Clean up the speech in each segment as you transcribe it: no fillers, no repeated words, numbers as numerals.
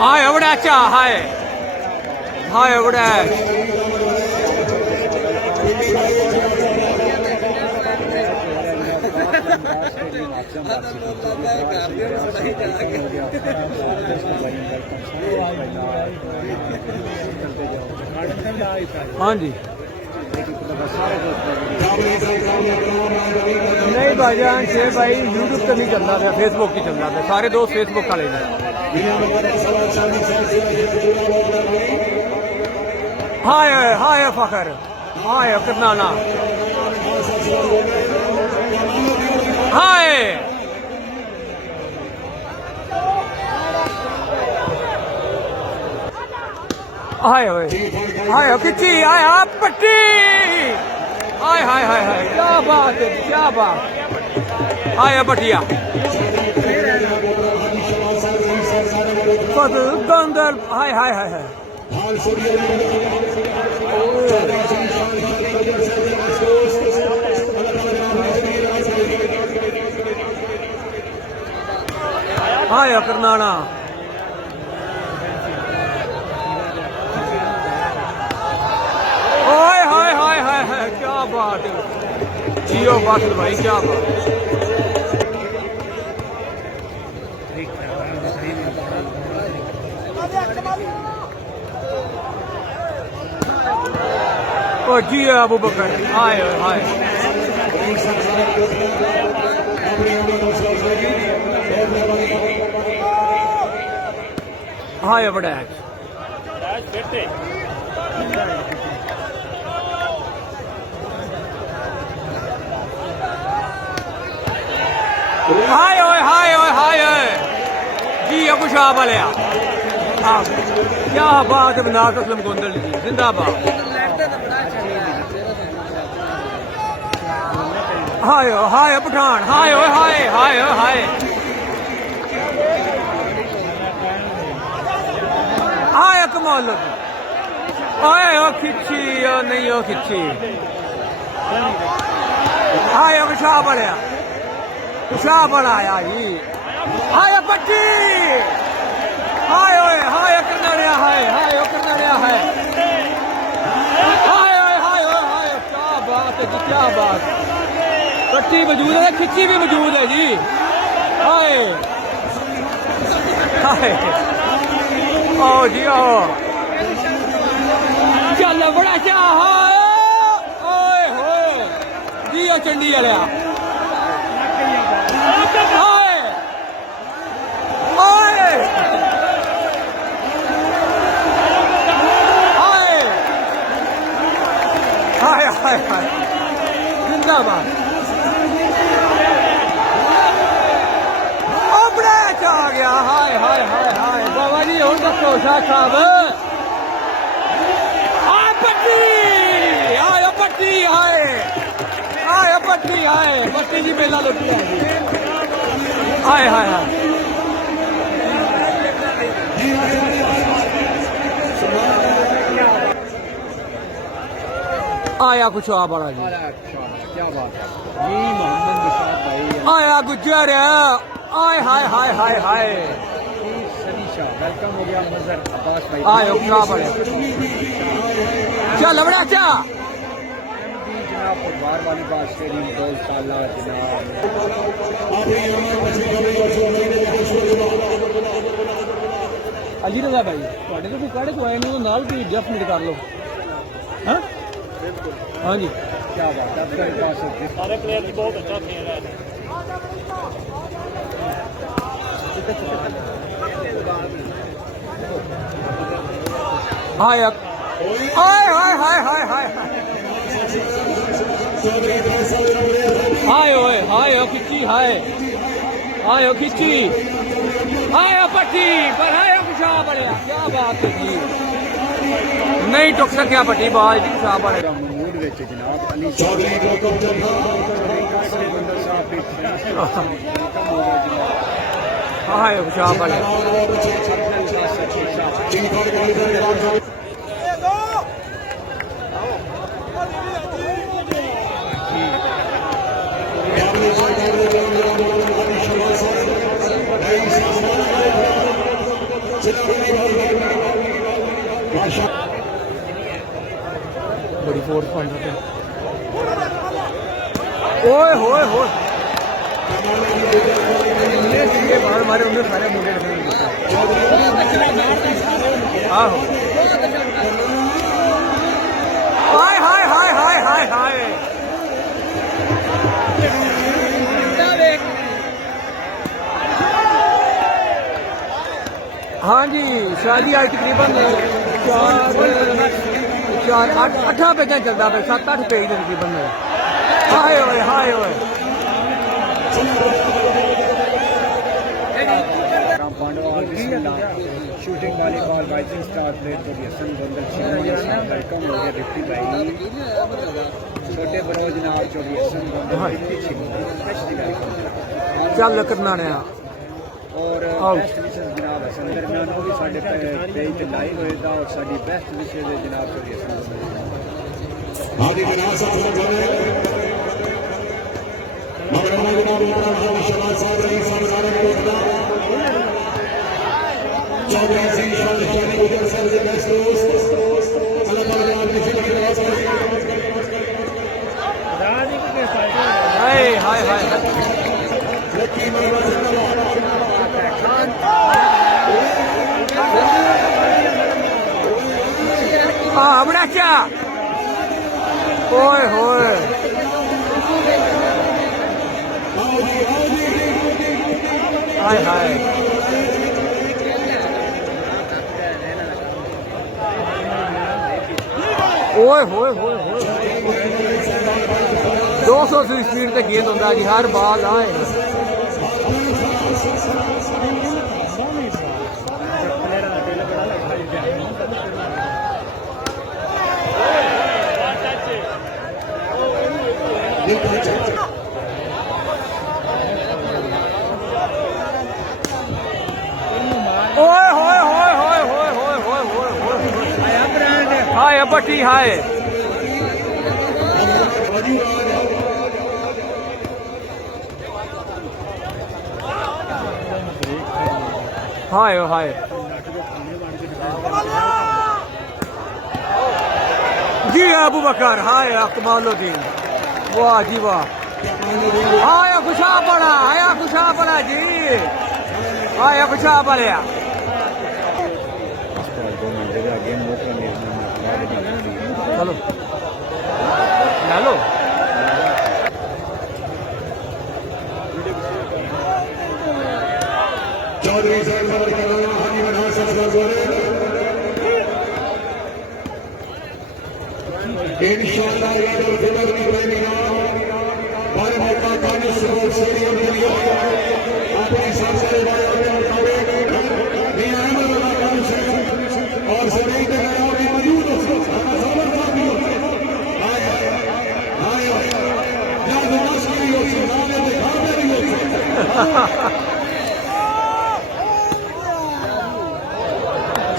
हाय बड़ा अच्छा हाय हाय बड़ा हाँ जी नहीं भाईजान शेर भाई यूट्यूब तो नहीं चल रहा था, फेसबुक की चल रहा था, सारे दोस्त फेसबुक का ले जाए। हाय हाय फखर हाय कितना ना हाय हाय हाय किची हाय आप पट्टी हाय हाय हाय हाय क्या बात है क्या बात हाय पटिया गंदर हाय हाय हाय हाय हाय करनाना हाय हाय हाय हाय हाय क्या बात है जियो बादल भाई क्या बात ओ जी अबू बकर हाय हाय हाय बड़ा हाय ओए हाय ओए हाय जी अबू शाह वाले क्या बात है बनास असलम गोंदल जी जिंदाबाद हाय हाय पठान हाय ओए हाय हाय हाय हाय कमाल हाय ओ खिच्ची ओ नहीं ओ खिच्ची हाय अब शाह वाले शाह बड़ा आया जी हाय पट्टी हाय ओए हाय करना रहा हाय करना रहा है हाय ओए हाय ओए हाय क्या बात है जी क्या बात पट्टी मौजूद है खिच्ची भी मौजूद है जी हाय हाय ओ जी ओ चल बड़ा क्या हाय ओए होए जी ओ चंडी वाले हाय हाय हाय हाय हाय जिंदाबाद अपने आ गया हाय हाय हाय हाय बाबा जी हो दसो शाह साहब हाय पट्टी हाय पट्टी हाय हाय पट्टी हाय पट्टी जी मेला लगी हाय हाय हाय आया कुछ आ बड़ा जी क्या बात है जी मोहम्मद मुशाद भाई आया गुजर आय हाय हाय हाय हाय सनीशा वेलकम हो गया मजर अब्बास भाई आयो क्या बड़े चल बड़ा अच्छा जनाब परिवार वाली बात शेरी दोस्त ताला जनाब अली रजा भाई ਤੁਹਾਡੇ ਤੋਂ ਕੋਈ ਕਾੜੇ ਤੋਂ ਆਏ ਨੇ ਨਾਲ ਵੀ ਐਡਜਸਟਮੈਂਟ कर लो हां हाँ जी क्या बात है सारे प्लेयर भी बहुत अच्छा खेल रहे हैं हाय हाय हाय हाय हाय हाय हाय ओए हाय ओ खिच्ची हाय हाय ओ खिच्ची हाय ओ पट्टी पर हाय ओ शाह बढ़िया क्या बात है जी नहीं टुक सकिया पट्टी बाल जी शाह बढ़िया मूड विच जनाब अली हाय ओ शाह बढ़िया ओए होए होए ये बाहर मारे उन्हें सारे मुंडे आहो हाय हाय हाय हाय हाय हाय हाँ जी शादी आज तकरीबन 8 पेजा चलता पे 7-8 पेज तकरीबन हाय होए हाय होए शूटिंग वाली बॉल राइजिंग स्टार प्लेयर तो हसन बंदर कम हो गया डिप्टी भाई छोटे बरोज नाल जो हसन बंदर चल करना ने और बेस्ट विशेस जनाब हसन दरमियान वो भी साडे पेज ते लाइव होएगा और साडी बेस्ट विशेस है जनाब जो हसन हादी बना साहब बने मगर हमारे जनाब इब्राहिम शबाज साहब रही सरदार कोटला चौधरी सिंह शाहजानी उधर सर के बेस्ट दोस्त अल्लाह पाक आपकी जिंदगी दराज करे हाय हाय हाय हाँ बड़ा क्या ओए होए हाय हाय ओए होए होए होए 200 की स्पीड से गेंद होता जी हर बाल आए ओए होए होए होए होए होए होए होए हाय पट्टी हाय हाय हाय जी अबू बकर हाय कमालुद्दीन वाह जी वाह हाय खुशा पड़ा जी हाय खुशा पड़िया चलो हेलो चौधरी साहब का नाम हादी बना साहब बोले इंशाअल्लाह ये तो फिल्म की पहली बार मौका कानून स्पोर्ट्स स्टेडियम के लिए अपने सबसे बड़े मुताबिक नियामत वाला काम से और सभी के नाम भी मौजूद हो खबर भी हो हाय हाय या नमस्कार हो सुनाने दिखाने भी हो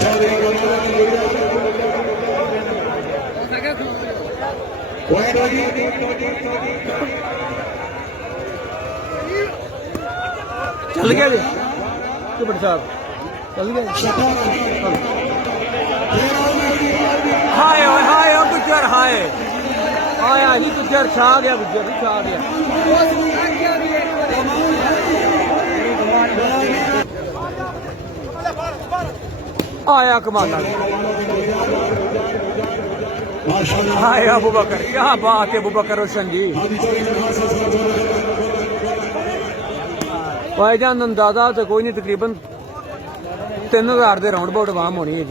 चौधरी चल गया जी बड़े साहब चल गया हाय हाय गुजर हाय हाय ही गुजर छा गया गुजर भी छा गया आया कमाल हाय अबू बकर क्या बात है अबू बकर रोशन जी भाईजान अंदाजा तो कोई नहीं तकरीबन 3000 के राउंड अबाउट आवाम होनी है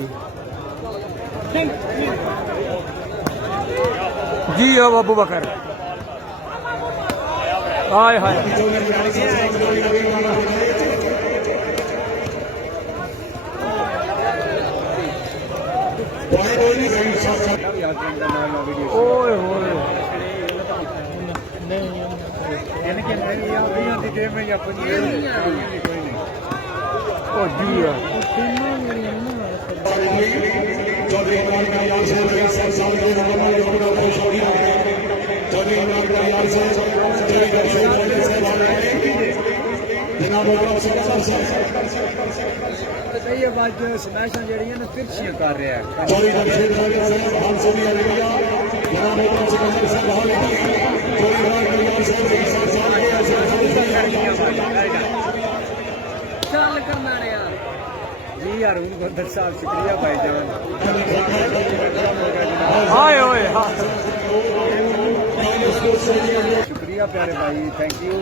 जी अब अबू बकर हाय हाय ओए होए ओ जी ये बात जो स्मैश जड़ी है ना तिरछियां कर रहा है। जनाब हुकूम सिकंदर साहब हाल जोड़ीदार कल्याण साहब के साथ चल करना रे यार जी अरुण गोदर साहब शुक्रिया भाईजान हाय ओए शुक्रिया प्यारे भाई thank you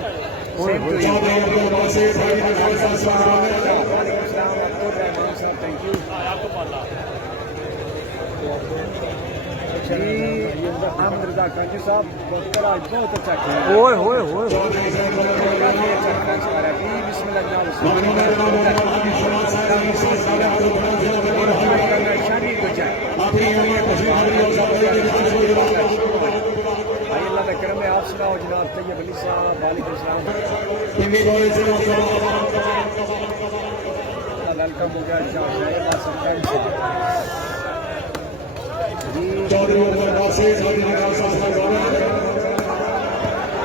thank you Ahmad Raza Kanji साहब बहुत अच्छा खेला ओए होए होए करम है आप सुनाओ जनाब तैयब अली साहब वालेकुम सलाम वेलकम हो गया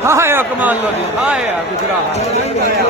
हाय कमाल लो हाय गुजरात आया